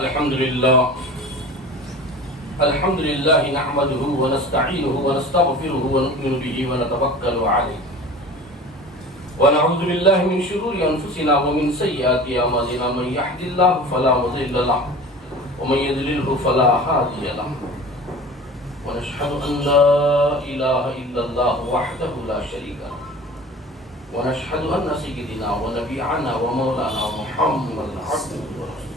الحمد لله نحمده ونستعينه ونستغفره ونؤمن به ونتوكل عليه ونعوذ بالله من شرور أنفسنا ومن سيئات أعمالنا من يهد الله فلا مضل له ومن يضلل فلا هادي له ونشهد أن لا إله إلا الله وحده لا شريك له ونشهد أن سيدنا ونبينا ومولانا محمد عبده ورسوله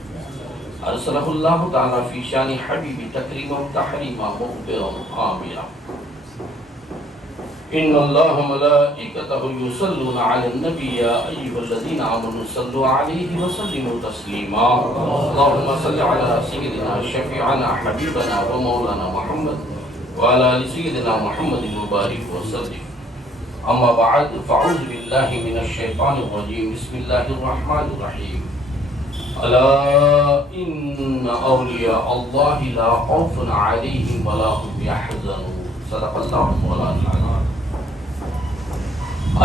أرسله الله تعالى في شان حبيب تكريما وتحريما مغفرا وآمرا إن الله ملائكته يصلون على النبي يا أيها الذين آمنوا صلوا عليه وسلموا تسليما اللهم صل على سيدنا شفيعنا حبيبنا ومولانا محمد وعلى آل سيدنا محمد وبارك وسلم أما بعد فأعوذ بالله من الشيطان الرجيم بسم الله الرحمن الرحيم ألا إن أولياء الله لا خوف عليهم ولا هم يحزنون صدق الله مولانا العظيم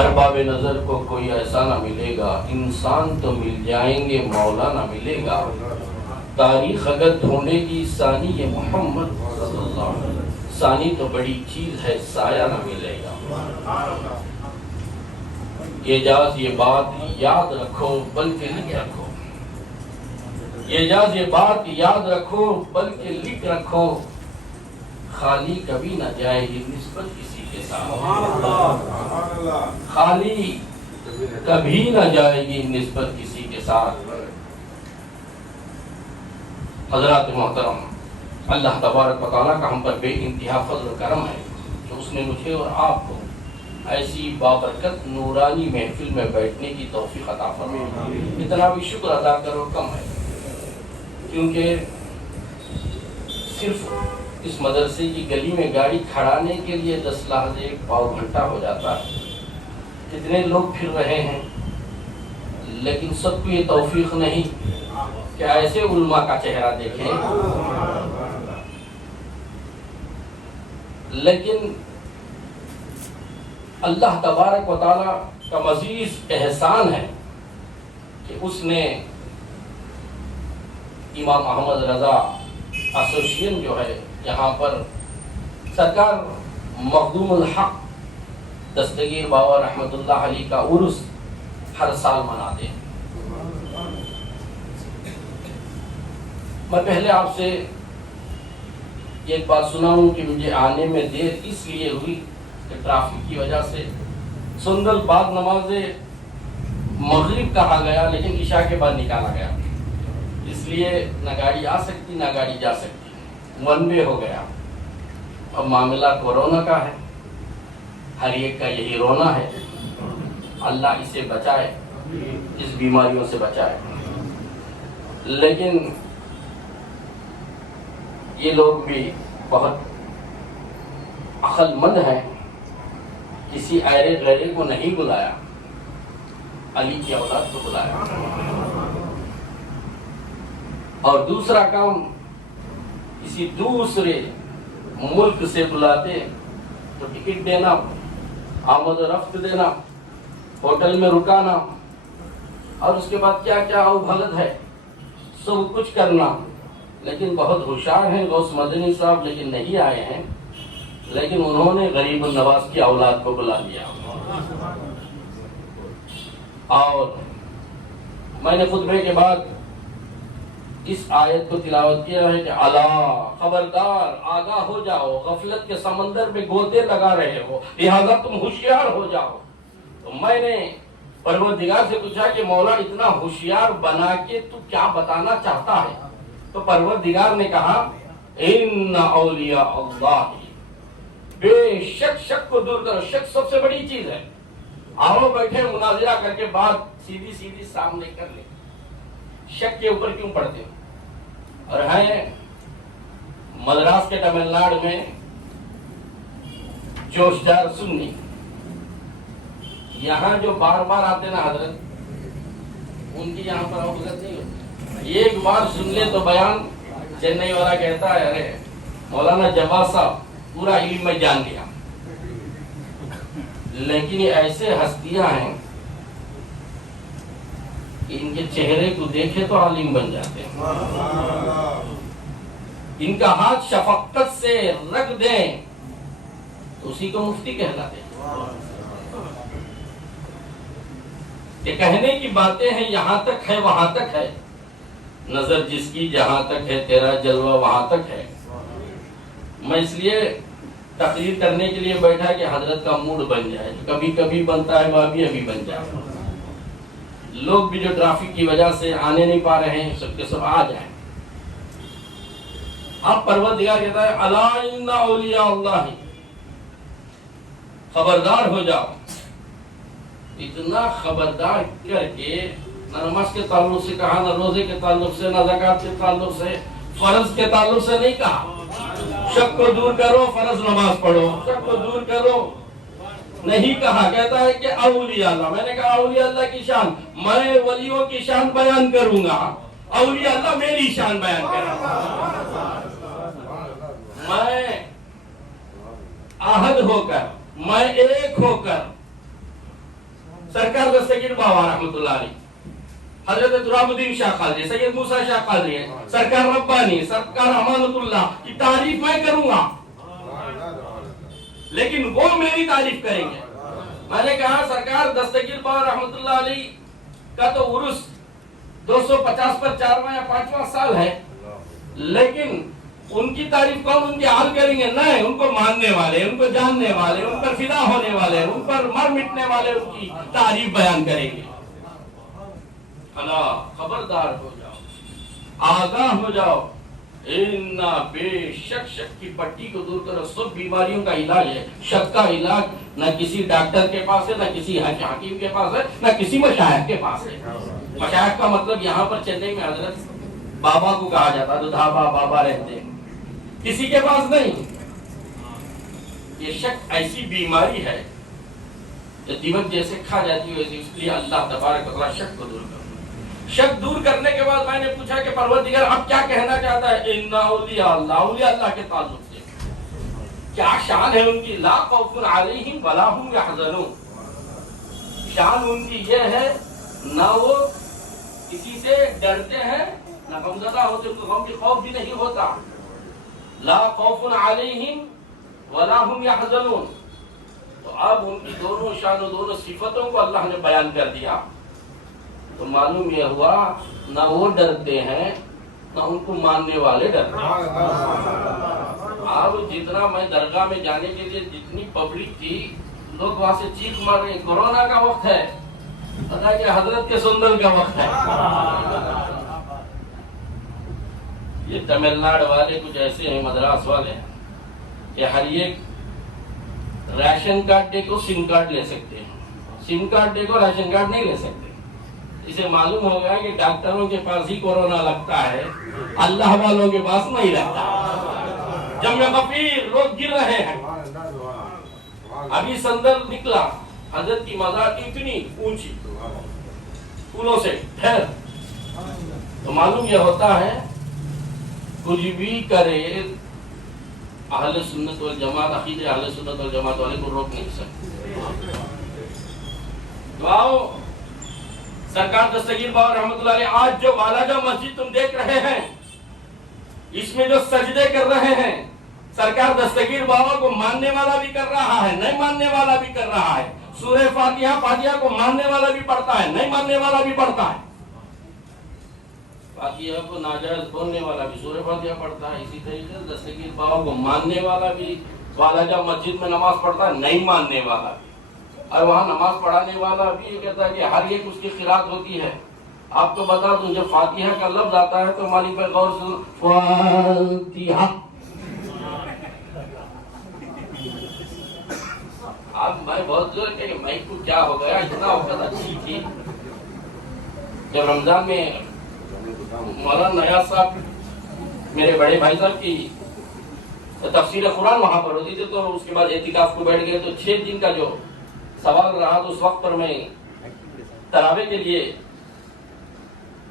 ارباب نظر کو کوئی ایسا نہ ملے گا، انسان تو مل جائیں گے، مولا نہ ملے گا۔ تاریخ اگر ڈھونڈے گی ثانی یہ محمد صلی اللہ علیہ وسلم، ثانی تو بڑی چیز ہے، سایہ نہ ملے گا۔ یہ جاز یہ بات یاد رکھو بلکہ لکھ رکھو، یہ جاز یہ بات یاد رکھو بلکہ لکھ رکھو، خالی کبھی نہ جائے گی نسبت کسی کے ساتھ، خالی کبھی نہ جائے گی نسبت کسی کے ساتھ۔ حضرات محترم، اللہ تبارک و تعالیٰ کا ہم پر بے انتہا فضل و کرم ہے کہ اس نے مجھے اور آپ کو ایسی بابرکت نورانی محفل میں بیٹھنے کی توفیق عطا فرمائی۔ اتنا بھی شکر ادا کرو کم ہے، کیونکہ صرف اس مدرسے کی گلی میں گاڑی کھڑانے کے لیے 10 لحظے ایک پاؤ گھنٹہ ہو جاتا ہے۔ کتنے لوگ پھر رہے ہیں، لیکن سب کو یہ توفیق نہیں کہ ایسے علماء کا چہرہ دیکھیں، لیکن اللہ تبارک و تعالیٰ کا مزید احسان ہے کہ اس نے امام احمد رضا ایسوسیشن جو ہے یہاں پر سرکار مخدوم الحق دستگیر بابا رحمت اللہ علیہ کا عرس ہر سال مناتے ہیں۔ میں پہلے آپ سے ایک بات سناؤں کہ مجھے آنے میں دیر اس لیے ہوئی کہ ٹریفک کی وجہ سے سندل بعد نماز مغرب کہا گیا لیکن عشاء کے بعد نکالا گیا، اس لیے نہ گاڑی آ سکتی نہ گاڑی جا سکتی، ون وے ہو گیا۔ اب معاملہ کورونا کا ہے، ہر ایک کا یہی رونا ہے، اللہ اسے بچائے، اس بیماریوں سے بچائے۔ لیکن یہ لوگ بھی بہت عقل مند ہیں، کسی ایرے غیرے کو نہیں بلایا، علی کی اولاد کو بلایا۔ اور دوسرا کام، کسی دوسرے ملک سے بلاتے تو ٹکٹ دینا، آمد و رفت دینا، ہوٹل میں رکانا، اور اس کے بعد کیا کیا او بھگت ہے سب کچھ کرنا۔ لیکن بہت ہوشیار ہیں غوث مدنی صاحب، لیکن نہیں آئے ہیں، لیکن انہوں نے غریب النواز کی اولاد کو بلا لیا۔ اور میں نے خطبے کے بعد اس آیت کو تلاوت کیا ہے کہ الا خبردار آگاہ ہو جاؤ، غفلت کے سمندر میں گوتے لگا رہے ہو، لہذا تم ہوشیار ہو جاؤ۔ تو میں نے پروردگار سے پوچھا کہ مولا اتنا ہوشیار بنا کے تو کیا بتانا چاہتا ہے؟ تو پروردگار نے کہا ان اولیاء اللہ، بے شک، شک کو دور کرو، شک سب سے بڑی چیز ہے۔ آؤ بیٹھے مناظرہ کر کے بات سیدھی سیدھی سامنے کر لیں، شک کے اوپر کیوں پڑھتے ہو؟ اور ہیں مدراس کے تمل ناڈو میں جوشدار سنی، یہاں جو بار بار آتے نا حضرت، ان کی یہاں پر اوقات نہیں ہوتی، ایک بار سن لے تو بیان، چنئی والا کہتا ہے ارے مولانا جواد صاحب پورا علم میں جان گیا۔ لیکن یہ ایسے ہستیاں ہیں ان کے چہرے کو دیکھے تو عالم بن جاتے ہیں. ان کا ہاتھ شفقت سے رکھ دیں تو اسی کو مفتی کہلاتے ہیں. کہ کہنے کی باتیں ہیں یہاں تک ہے وہاں تک ہے، نظر جس کی جہاں تک ہے تیرا جلوہ وہاں تک ہے. میں اس لیے تقریر کرنے کے لیے بیٹھا کہ حضرت کا موڈ بن جائے، کبھی کبھی بنتا ہے وہ ابھی بن جائے. لوگ بھی جو ٹریفک کی وجہ سے آنے نہیں پا رہے ہیں سب کے سب آ جائیں. اب پروردگار کہتا ہے الا ان اولیاء اللہ، خبردار ہو جاؤ. اتنا خبردار کر کے نہ نماز کے تعلق سے کہا، نہ روزے کے تعلق سے، نہ زکات کے تعلق سے، فرض کے تعلق سے نہیں کہا. شک کو دور کرو فرض نماز پڑھو، شک کو دور کرو نہیں کہا. کہتا ہے کہ اولیاء اللہ. میں نے کہا اولیاء اللہ کی شان، میں ولیوں کی شان بیان کروں گا، اولیاء اللہ میری شان بیان کروں گا. میں احد ہو کر، میں ایک ہو کر، سرکار دستگیر بابا رحمت اللہ علیہ، حضرت تراب الدین شاہ قادری، سید موسیٰ شاہ قادری، سرکار ربانی، سرکار امانت اللہ کی تعریف میں کروں گا لیکن وہ میری تعریف کریں گے. میں نے کہا سرکار دستگیر بابا رحمت اللہ علیہ کا تو عرس 250 پر 4واں یا 5واں سال ہے، لیکن ان کی تعریف کون ان کی حال کریں گے؟ نہیں، ان کو ماننے والے، ان کو جاننے والے، ان پر فدا ہونے والے، ان پر مر مٹنے والے ان کی تعریف بیان کریں گے. اللہ خبردار ہو جاؤ، آگاہ ہو جاؤ. اننا بے شک، شک کی پٹی کو دور کرو. سب بیماریوں کا علاج ہے. شک کا علاج نہ کسی ڈاکٹر کے پاس ہے، نہ کسی حکیم کے پاس ہے، نہ کسی مشائخ کے پاس ہے. مشائخ کا مطلب یہاں پر چنئی میں حضرت بابا کو کہا جاتا ہے، تو دھابا بابا رہتے ہیں، کسی کے پاس نہیں. یہ شک ایسی بیماری ہے جو دیمک جیسے کھا جاتی ہے، اس لیے اللہ تبارک و تعالیٰ شک کو دور کرو. شک دور کرنے کے بعد میں نے پوچھا کہ پروردگار اب کیا کہنا چاہتا ہے؟ ان اولیاء اللہ، اولیاء اللہ کے تعلق سے کیا شان ہے ان کی؟ لا خوف علیہم ولا هم یحزنون. شان ان کی یہ ہے نہ وہ کسی سے ڈرتے ہیں نہ غمزدہ ہوتے، ان کو غم کی خوف بھی نہیں ہوتا. لا خوف علیہم ولا هم یحزنون. تو اب ان کی دونوں شان و دونوں صفتوں کو اللہ نے بیان کر دیا تو معلوم یہ ہوا نہ وہ ڈرتے ہیں نہ ان کو ماننے والے ڈرتے ہیں. اب جتنا میں درگاہ میں جانے کے لیے جتنی پبلک تھی، لوگ وہاں سے چیخ مار رہے ہیں کورونا کا وقت ہے، پتا کہ حضرت کے سندر کا وقت ہے. یہ تمل ناڈو والے کچھ ایسے ہیں، مدراس والے ہیں کہ ہر ایک ریشن کارڈ دے کو سم کارڈ لے سکتے ہیں، سم کارڈ دے کو ریشن کارڈ نہیں لے سکتے. اسے معلوم ہو گیا کہ ڈاکٹروں کے پاس ہی کورونا لگتا ہے، اللہ والوں کے پاس نہیں لگتا. جمع غفیر لوگ گر رہے ہیں. ابھی سندر نکلا، حضرت کی مزار اتنی اونچی پھولوں سے ٹھہر. تو معلوم یہ ہوتا ہے کچھ بھی کرے اہل سنت والجماعت، عقیدہ اہل سنت والجماعت والے کو روک نہیں سکتے. دعاؤ سرکار دستگیر بابا رحمت اللہ علیہ آج جو والاجہ مسجد تم دیکھ رہے ہیں، اس میں جو سجدے کر رہے ہیں، سرکار دستگیر بابا کو ماننے والا بھی کر رہا ہے، نہیں ماننے والا بھی کر رہا ہے. سورہ فاتحہ کو ماننے والا بھی پڑھتا ہے، نہیں ماننے والا بھی پڑھتا ہے. فاتحہ کو ناجائز بولنے والا بھی سورہ فاتحہ پڑھتا ہے. اسی طریقے سے دستگیر بابا کو ماننے والا بھی والاجہ مسجد میں نماز پڑھتا ہے، نہیں ماننے والا بھی. اور وہاں نماز پڑھانے والا بھی یہ کہتا ہے کہ ہر ایک اس کی قرات ہوتی ہے. آپ کو بتا دوں جب فاتحہ کا لفظ آتا ہے تو ہماری پہ غور سے فاتحہ. اب میں بہت زور کہ میں کو کیا ہو گیا، اتنا وقت اچھی تھی. جب رمضان میں مولانا نیاز صاحب میرے بڑے بھائی صاحب کی تفسیر قرآن وہاں پر ہوتی تھی، تو اس کے بعد اعتکاف کو بیٹھ گئے تو 6 دن کا جو سوال رہا تو اس وقت پر میں تراویح کے لیے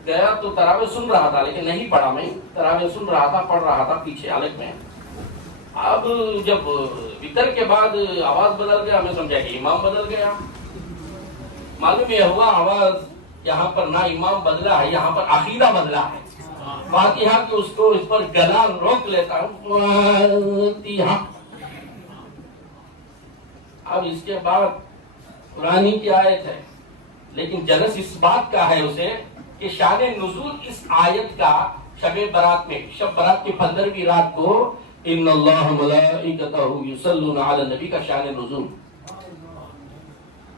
گیا تو تراویح سن رہا تھا لیکن نہیں پڑھا. میں تراویح سن رہا تھا، پڑھ رہا تھا پیچھے الگ میں. اب جب وطر کے بعد آواز بدل گیا، میں سمجھا کہ امام بدل گیا. معلوم یہ ہوا آواز یہاں پر نہ امام بدلا ہے، یہاں پر عقیدہ بدلا ہے۔ فاتحہ کہ اس کو اس پر گلا روک لیتا ہوں فاتحہ۔ اب اس کے بعد قرآن کی آیت ہے، لیکن جلس اس بات کا ہے اسے کہ شان نزول اس آیت کا شب برات میں، شب برات کی 15ویں رات کو ان اللہ ملائکتہ یصلون علی النبی کا شان نزول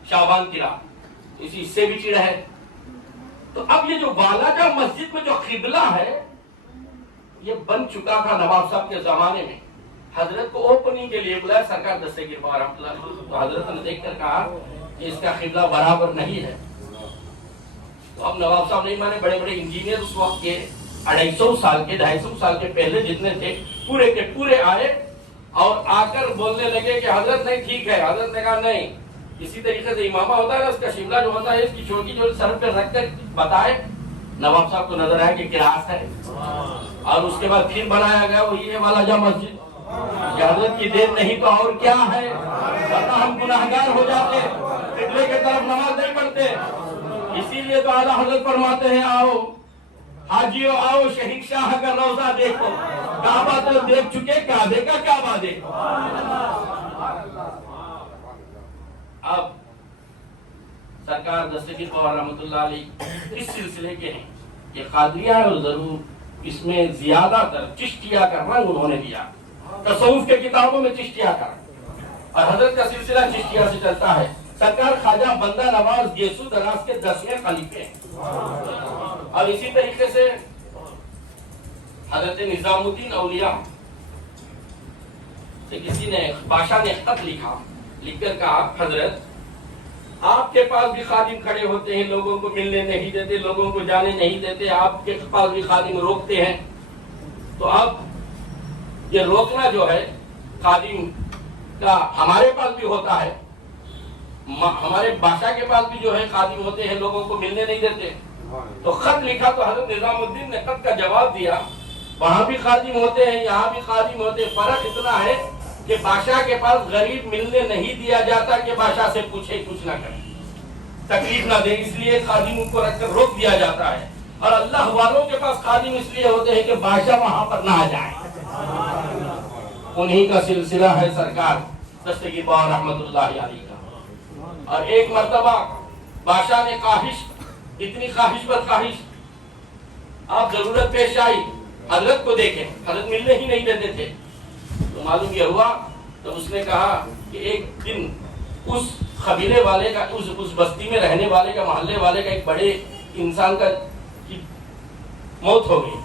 شعبان کی رات، اسی سے بھی چڑ ہے۔ تو اب یہ جو والا مسجد میں جو قبلہ ہے یہ بن چکا تھا نواب صاحب کے زمانے میں۔ حضرت کو اوپننگ کے لیے بلایا سرکار دستگیر بابا رحمۃ اللہ علیہ، تو حضرت نے دیکھ کر کہا کہ اس کا قبلہ برابر نہیں ہے۔ تو اب نواب صاحب نہیں مانے، بڑے بڑے انجینئر اس وقت کے 250 سال کے 250 سال کے پہلے جتنے تھے پورے کے پورے آئے اور آ کر بولنے لگے کہ حضرت نہیں ٹھیک ہے۔ حضرت نے کہا نہیں، اسی طریقے سے امامہ ہوتا ہے نا، اس کا شملہ جو ہوتا ہے اس کی چوٹی جو سر پہ رکھ کر بتائے۔ نواب صاحب کو نظر آیا کہ کراس ہے، اور اس کے بعد پھر بنایا گیا وہ یہ والا جا مسجد۔ حضرت کی دیر نہیں تو اور کیا ہے، ورنہ ہم گناہگار ہو جاتے، قبلے کے طرف نماز نہیں پڑھتے۔ اسی لیے تو اعلیٰ حضرت فرماتے ہیں آؤ حاجیو آؤ شہید شاہ کا روضہ دیکھو، کعبہ تو دیکھ چکے، کعبے کا کعبہ دیکھو۔ اب سرکار دستگیر بابا رحمۃ اللہ علیہ اس سلسلے کے ہیں، یہ قادریہ ہے، اور ضرور اس میں زیادہ تر چشتیہ کا رنگ انہوں نے دیا، تصوف کے کتابوں میں چشتیہ کا رنگ، اور حضرت کا سلسلہ چشتیہ سے چلتا ہے۔ سرکار خواجہ بندہ نواز گیسو دراز کے 10ویں خلیفے ہیں، اور اسی طریقے سے حضرت نظام الدین اولیاء سے کسی نے بادشاہ نے خط لکھا، لکھ کر کہا حضرت آپ کے پاس بھی خادم کھڑے ہوتے ہیں، لوگوں کو ملنے نہیں دیتے، لوگوں کو جانے نہیں دیتے، آپ کے پاس بھی خادم روکتے ہیں، تو اب یہ روکنا جو ہے خادم کا ہمارے پاس بھی ہوتا ہے، ہمارے بادشاہ کے پاس بھی جو ہے خادم ہوتے ہیں، لوگوں کو ملنے نہیں دیتے۔ تو خط لکھا تو حضرت نظام الدین نے خط کا جواب دیا، وہاں بھی خادم ہوتے ہیں، یہاں بھی خادم ہوتے ہیں، فرق اتنا ہے کہ بادشاہ کے پاس غریب ملنے نہیں دیا جاتا کہ بادشاہ سے پوچھے کچھ نہ کرے، تکلیف نہ دے، اس لیے خادم کو رکھ کر روک دیا جاتا ہے، اور اللہ والوں کے پاس خادم اس لیے ہوتے ہیں کہ بادشاہ وہاں پر نہ آ جائے۔ انہی کا سلسلہ ہے سرکار دستگیر بابا رحمۃ اللہ علیہ کا۔ اور ایک مرتبہ بادشاہ نے خواہش، اتنی خواہش پر خواہش، آپ ضرورت پیش آئی حضرت کو دیکھیں، حضرت ملنے ہی نہیں دیتے تھے، تو معلوم یہ ہوا تو اس نے کہا کہ ایک دن اس قبیلے والے کا، اس بستی میں رہنے والے کا، محلے والے کا ایک بڑے انسان کا موت ہو گئی،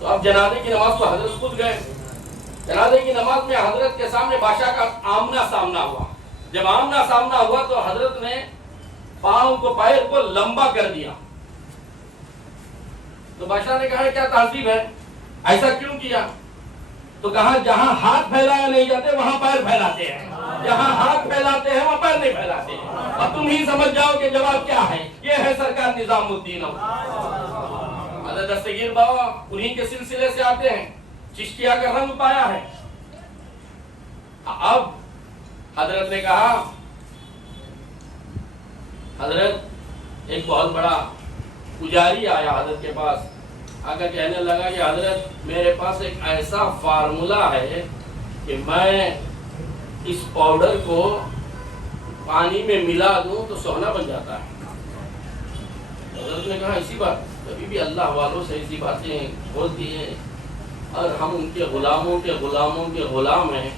تو اب جنازے کی نماز تو حضرت خود گئے۔ جنازے کی نماز میں حضرت کے سامنے بادشاہ کا آمنا سامنا ہوا، جب آمنا سامنا ہوا تو حضرت نے پاؤں کو، پیر کو لمبا کر دیا، تو بادشاہ نے کہا کیا تعصیب ہے، ایسا کیوں کیا؟ تو کہا جہاں ہاتھ پھیلایا نہیں جاتے وہاں پیر پھیلاتے ہیں، جہاں ہاتھ پھیلاتے ہیں وہاں پیر نہیں پھیلاتے ہیں۔ اب تم ہی سمجھ جاؤ کہ جواب کیا ہے، یہ ہے سرکار نظام الدین حضرت دستگیر بابا انہی کے سلسلے سے آتے ہیں، چشتیہ کا رنگ پایا ہے۔ اب حضرت نے کہا، حضرت ایک بہت بڑا پجاری آیا حضرت کے پاس، آ کر کہنے لگا کہ حضرت میرے پاس ایک ایسا فارمولہ ہے کہ میں اس پاؤڈر کو پانی میں ملا دوں تو سونا بن جاتا ہے۔ حضرت نے کہا اسی بات، کبھی بھی اللہ والوں سے ایسی باتیں بولتی ہیں، اور ہم ان کے غلاموں کے غلاموں کے غلام ہیں،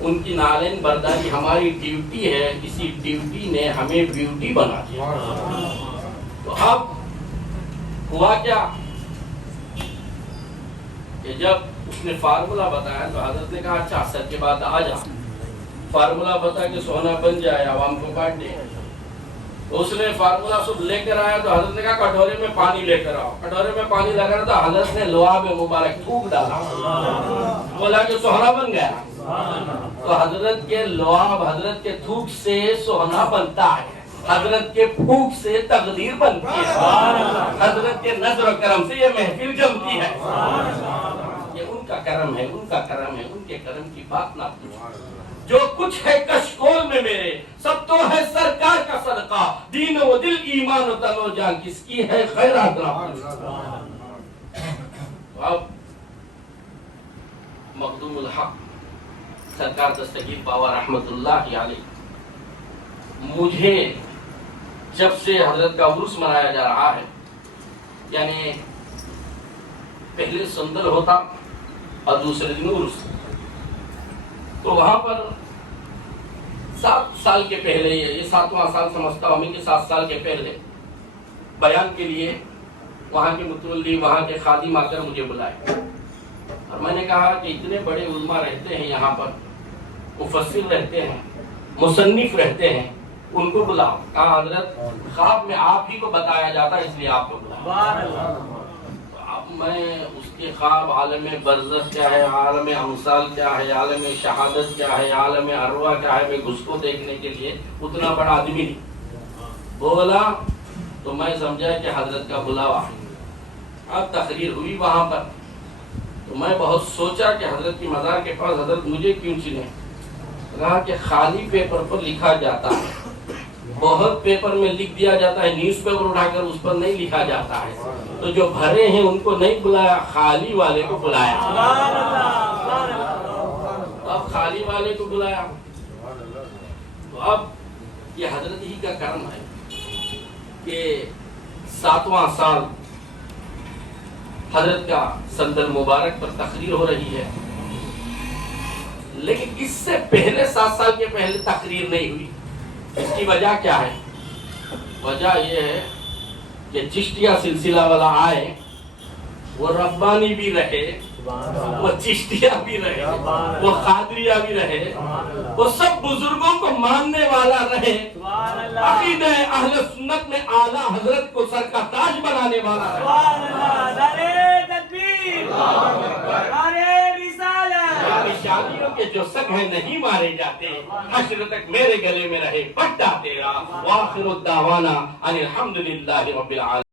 ان کی نالین برداری ہماری ڈیوٹی ہے، اسی ڈیوٹی نے ہمیں بیوٹی بنا دیا۔ تو اب ہوا کیا کہ جب اس نے فارمولہ بتایا تو حضرت نے کہا اچھا سر کے بعد آ جا، فارمولہ بتا کہ سونا بن جائے، عوام کو بانٹ دے۔ تو اس نے فارمولہ سب لے کر آیا تو حضرت نے کہا کٹورے میں پانی لے کر آؤ، کٹورے میں پانی لگا رہا تھا، حضرت نے لعاب مبارک تھوک ڈالا، بولا کہ سونا بن گیا۔ تو حضرت کے لعاب، حضرت کے تھوک سے سونا بنتا ہے، حضرت کے پھوک سے تقدیر بنتی ہے، حضرت کے نظر و کرم سے یہ محفل جمتی ہے۔ یہ ان کا کرم ہے، ان کا کرم ہے، ان کے کرم کی بات نہ پوچھو۔ جو کچھ ہے کشکول میں میرے سب تو ہے سرکار کا صدقہ، دین و دل ایمان و تن و جان کس کی ہے خیرات اب مخدوم الحق سرکار دستگیر باوا رحمت اللہ علیہ، مجھے جب سے حضرت کا عرس منایا جا رہا ہے، یعنی پہلے سندل ہوتا اور دوسرے دن عرس، تو وہاں پر 7 سال کے پہلے، یہ 7واں سال سمجھتا ہوں میں کہ 7 سال کے پہلے بیان کے لیے وہاں کے متولی، وہاں کے خادم آ کر مجھے بلائے، اور میں نے کہا کہ اتنے بڑے علماء رہتے ہیں یہاں پر، مفسر رہتے ہیں، مصنف رہتے ہیں، ان کو بلاؤ۔ کہا حضرت خواب میں آپ ہی کو بتایا جاتا ہے اس لیے آپ کو بلاؤ۔ اب میں اس کے خواب عالم برزخ کیا ہے، عالم امثال کیا ہے، عالم شہادت کیا ہے، عالم ارواح کیا ہے، میں اس کو دیکھنے کے لیے اتنا بڑا آدمی نہیں بولا، تو میں سمجھا کہ حضرت کا بلاوا ہے۔ اب تقریر ہوئی وہاں پر، تو میں بہت سوچا کہ حضرت کی مزار کے پاس حضرت مجھے کیوں چنے؟ کہا کہ خالی پیپر پر لکھا جاتا ہے، بہت پیپر میں لکھ دیا جاتا ہے، نیوز پیپر اٹھا کر اس پر نہیں لکھا جاتا ہے، تو جو بھرے ہیں ان کو نہیں بلایا، خالی والے کو بلایا۔ اب خالی والے کو بلایا، تو اب یہ حضرت ہی کا کرم ہے کہ 7واں سال حضرت کا صندل مبارک پر تقریر ہو رہی ہے، لیکن اس سے پہلے 7 سال کے پہلے تقریر نہیں ہوئی۔ اس کی وجہ کیا ہے؟ وجہ یہ ہے کہ چشتیہ سلسلہ والا آئے، وہ ربانی بھی رہے، وہ چشتیہ بھی رہے، وہ قادریہ بھی رہے، وہ سب بزرگوں کو ماننے والا رہے، عقیدہ اہل سنت میں اعلیٰ حضرت کو سر کا تاج بنانے والا رہے۔ شادیوں کے جو سگ ہیں نہیں مارے جاتے، حشر تک میرے گلے میں رہے پٹا تیرا، وآخر الدعوانا ان الحمدللہ رب العالمین۔